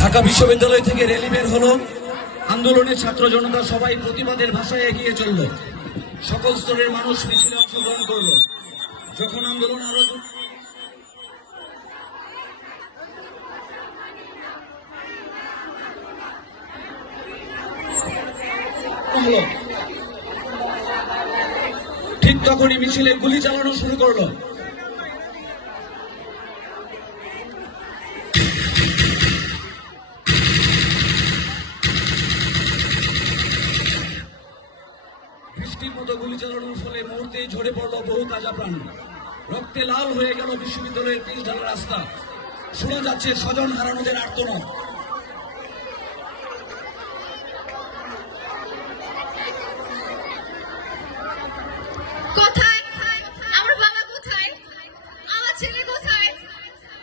ঢাকা বিশ্ববিদ্যালয় থেকে র্যালি বের হলো, আন্দোলনের ছাত্র জনতা সবাই প্রতিবাদের ভাষায় এগিয়ে চলল, সকল স্তরের মানুষ মিছিলে অংশগ্রহণ করল। যখন আন্দোলন আরো ঠিক তখনই মিছিলে গুলি চালানো শুরু করলো। বৃষ্টির মতো গুলি চালানোর ফলে মুহূর্তেই ঝরে পড়লো বহু তাজা প্রাণ। রক্তে লাল হয়ে গেল বিশ্ববিদ্যালয়ের পিচ ঢালা রাস্তা। শোনা যাচ্ছে স্বজন হারানোদের আর্তনাদ। কোথায় আমার বাবা, কোথায় আমার ছেলে, কোথায়?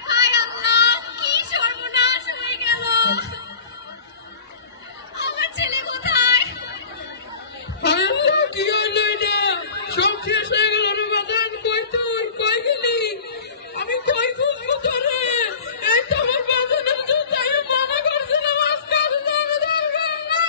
হায় আল্লাহ, কি সর্বনাশ হয়ে গেল! আমার ছেলে কোথায়? হায় আল্লাহ, কি হইলো এটা? সব শেষ হয়ে গেল রে বাজান। কই তুই, কই গেলি? আমি কই খুঁজবো তোরে? এই তো আমার বাজানের জুতা, আমি মানা করছিলাম আজকে আর যাবে দরকার না।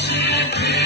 Shit.